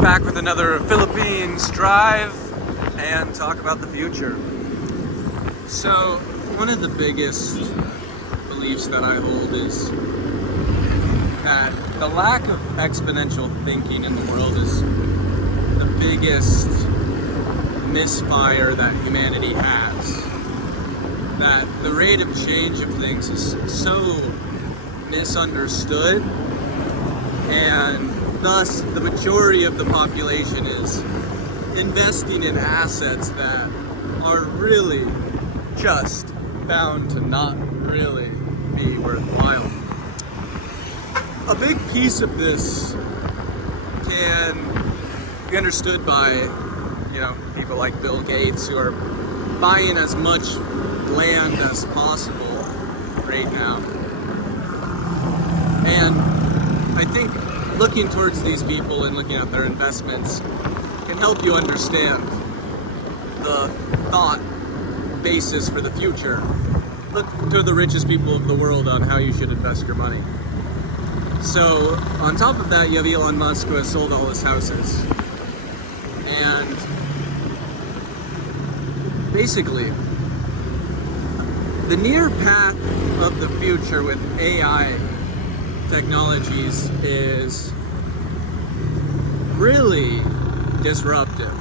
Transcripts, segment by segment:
back with another Philippines drive and talk about the future. So, one of the biggest beliefs that I hold is that the lack of exponential thinking in the world is the biggest misfire that humanity has. That the rate of change of things is so misunderstood, and thus the majority of the population is investing in assets that are really just bound to not really be worthwhile. A big piece of this can be understood by, people like Bill Gates, who are buying as much land as possible right now. And I think looking towards these people and looking at their investments can help you understand the thought basis for the future. Look to the richest people of the world on how you should invest your money. So on top of that, you have Elon Musk, who has sold all his houses. And basically, the near path of the future with AI technologies is really disruptive.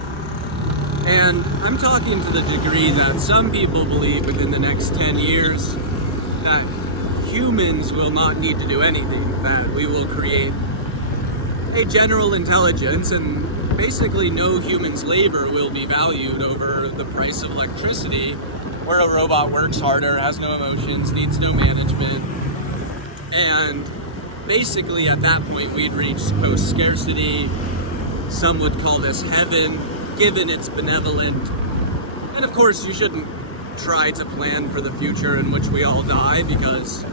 And I'm talking to the degree that some people believe within the next 10 years that humans will not need to do anything, that we will create a general intelligence and basically no human's labor will be valued over the price of electricity, where a robot works harder, has no emotions, needs no management. And basically at that point we'd reach post-scarcity. Some would call this heaven, given it's benevolent. And of course you shouldn't try to plan for the future in which we all die, because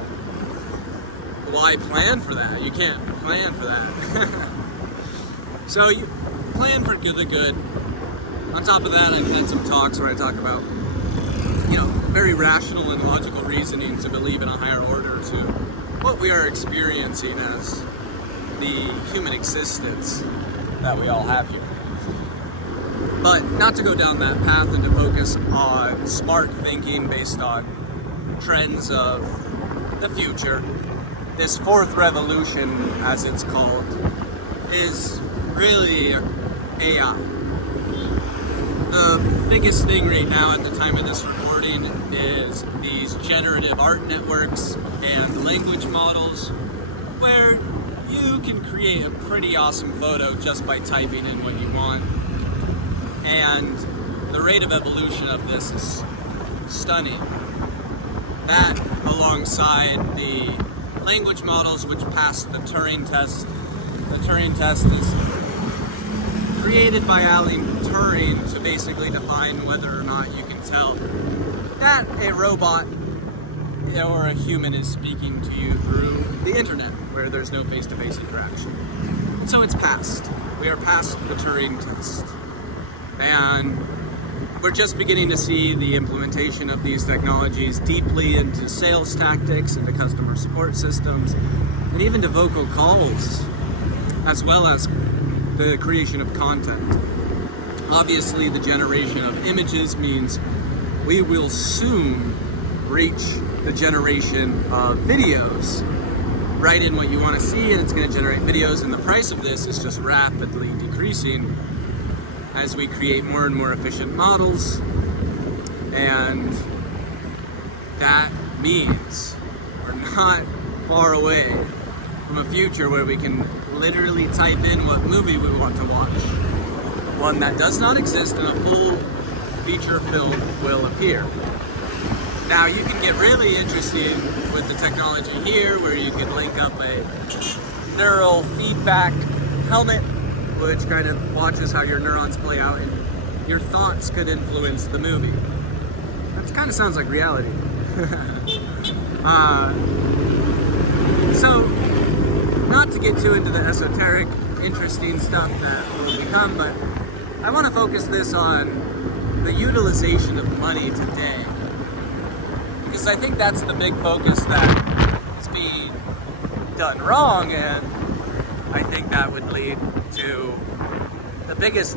why plan for that? You can't plan for that. So you plan for the good. On top of that, I've had some talks where I talk about very rational and logical reasoning to believe in a higher order to what we are experiencing as the human existence that we all have here. But not to go down that path and to focus on smart thinking based on trends of the future. This fourth revolution, as it's called, is really AI. The biggest thing right now at the time of this recording is these generative art networks and language models, where you can create a pretty awesome photo just by typing in what you want. And the rate of evolution of this is stunning. That, alongside the language models which passed the Turing test. The Turing test is created by Alan Turing to basically define whether or not you can tell that a robot or a human is speaking to you through the internet, where there's no face-to-face interaction. And so it's passed. We are past the Turing test. And we're just beginning to see the implementation of these technologies deeply into sales tactics, into customer support systems, and even to vocal calls, as well as the creation of content. Obviously, the generation of images means we will soon reach the generation of videos. Write in what you want to see and it's going to generate videos, and the price of this is just rapidly decreasing as we create more and more efficient models. And that means we're not far away from a future where we can literally type in what movie we want to watch. One that does not exist, and a full feature film will appear. Now you can get really interested with the technology here, where you can link up a neural feedback helmet, which kind of watches how your neurons play out, and your thoughts could influence the movie. That kind of sounds like reality. So, not to get too into the esoteric, interesting stuff that will become, but I want to focus this on the utilization of money today. Because I think that's the big focus that is being done wrong, and I think that would lead to biggest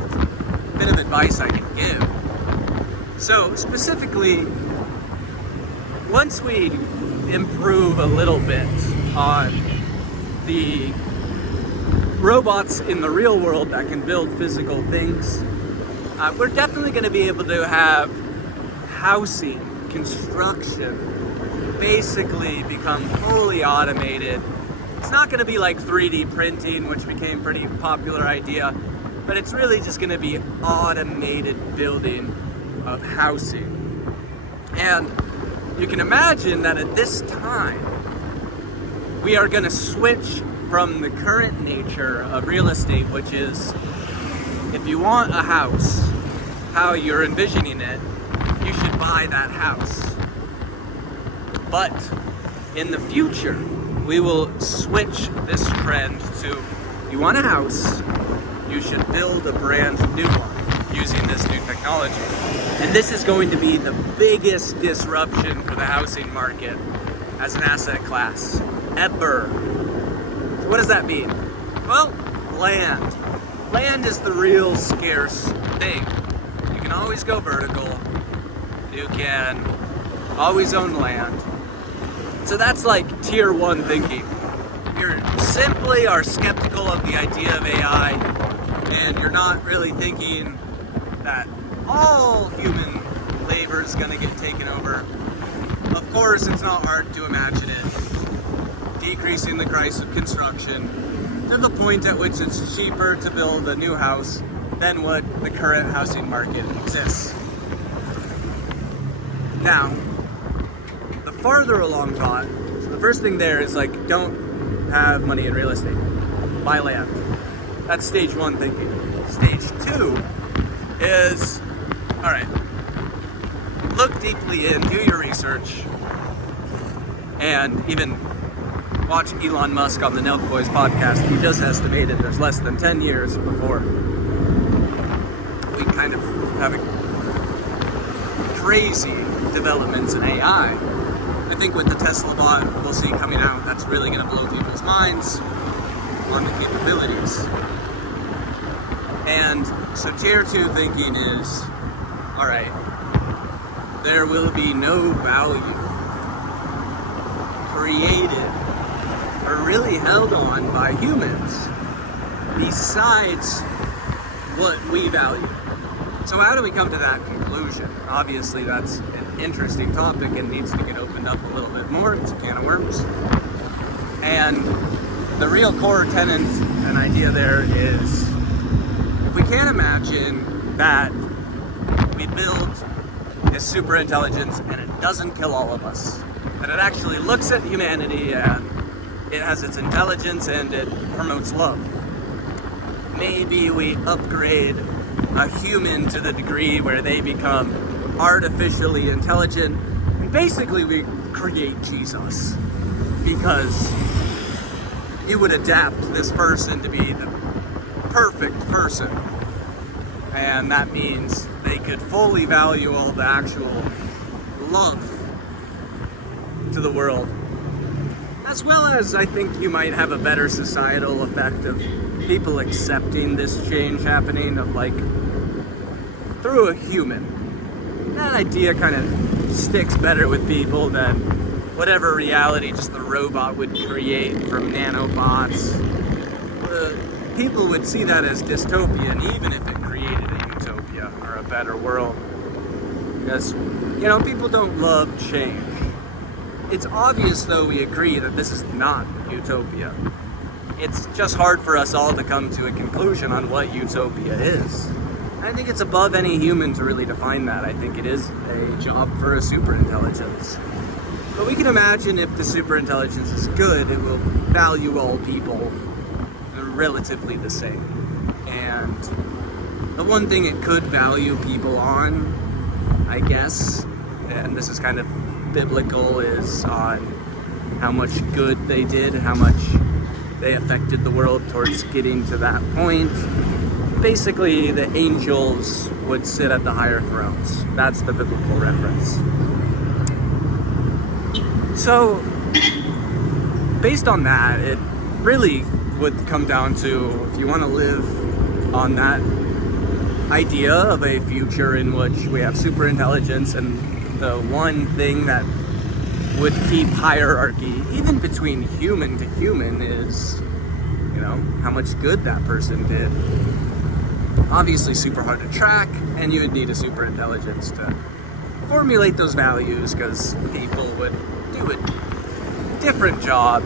bit of advice I can give. So specifically, once we improve a little bit on the robots in the real world that can build physical things, we're definitely going to be able to have housing, construction, basically become fully automated. It's not going to be like 3D printing, which became a pretty popular idea, but it's really just going to be automated building of housing. And you can imagine that at this time, we are going to switch from the current nature of real estate, which is if you want a house, how you're envisioning it, you should buy that house. But in the future, we will switch this trend to, you want a house, you should build a brand new one using this new technology. And this is going to be the biggest disruption for the housing market as an asset class ever. So what does that mean? Well, land. Land is the real scarce thing. You can always go vertical. You can always own land. So that's like tier one thinking. You simply are skeptical of the idea of AI, and you're not really thinking that all human labor is going to get taken over. Of course, it's not hard to imagine it. Decreasing the price of construction to the point at which it's cheaper to build a new house than what the current housing market exists. Now, the farther along thought, so the first thing there is like, don't have money in real estate. Buy land. That's stage one thinking. Stage two is, all right, look deeply in, do your research, and even watch Elon Musk on the Nelk Boys podcast. He just estimated there's less than 10 years before we kind of have crazy developments in AI. I think with the Tesla bot we'll see coming out, that's really going to blow people's minds on the capabilities. And so tier two thinking is, all right, there will be no value created or really held on by humans besides what we value. So how do we come to that conclusion? Obviously that's an interesting topic and needs to get opened up a little bit more. It's a can of worms. And the real core tenet and idea there is, if we can't imagine that we build this super intelligence and it doesn't kill all of us, that it actually looks at humanity and it has its intelligence and it promotes love. Maybe we upgrade a human to the degree where they become artificially intelligent, and basically we create Jesus, because you would adapt this person to be the perfect person, and that means they could fully value all the actual love to the world, as well as I think you might have a better societal effect of people accepting this change happening, of like through a human. That idea kind of sticks better with people than whatever reality just the robot would create from nanobots. People would see that as dystopian, even if it created a utopia or a better world. Because, people don't love change. It's obvious, though, we agree that this is not utopia. It's just hard for us all to come to a conclusion on what utopia is. I think it's above any human to really define that. I think it is a job for a superintelligence. But we can imagine if the superintelligence is good, it will value all people relatively the same. And the one thing it could value people on, I guess, and this is kind of biblical, is on how much good they did, how much they affected the world towards getting to that point. Basically, the angels would sit at the higher thrones. That's the biblical reference. So, based on that, it really would come down to, if you want to live on that idea of a future in which we have super intelligence, and the one thing that would keep hierarchy, even between human to human, is, you know, how much good that person did. Obviously super hard to track, and you would need a super intelligence to formulate those values, because people would do a different job.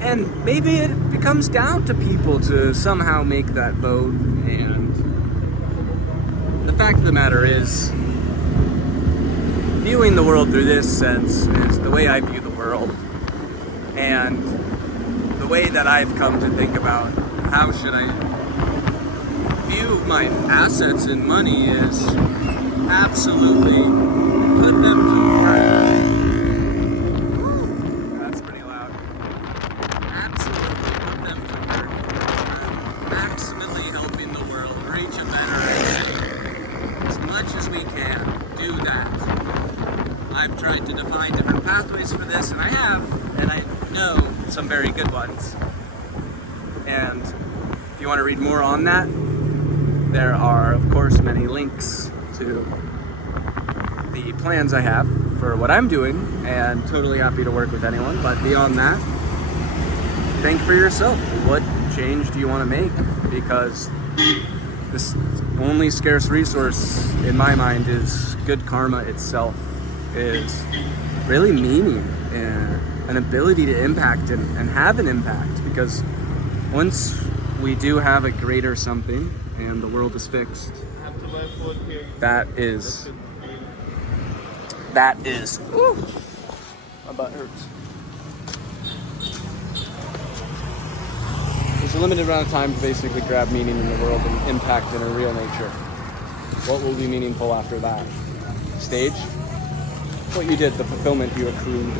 And maybe it becomes down to people to somehow make that vote. And the fact of the matter is, viewing the world through this sense is the way I view the world. And the way that I've come to think about how should I view my assets and money is absolutely put them to work. That's pretty loud. Absolutely put them to work. Maximally helping the world reach a better end. As much as we can, do that. I've tried to define different pathways for this, and I have, and I know some very good ones. And if you want to read more on that, there are, of course, many links to the plans I have for what I'm doing, and totally happy to work with anyone. But beyond that, think for yourself. What change do you want to make? Because this only scarce resource in my mind is good karma itself, is really meaning and an ability to impact and have an impact. Because once we do have a greater something and the world is fixed, that is, ooh, my butt hurts. There's a limited amount of time to basically grab meaning in the world and impact in a real nature. What will be meaningful after that? Stage? What you did, the fulfillment you accrued.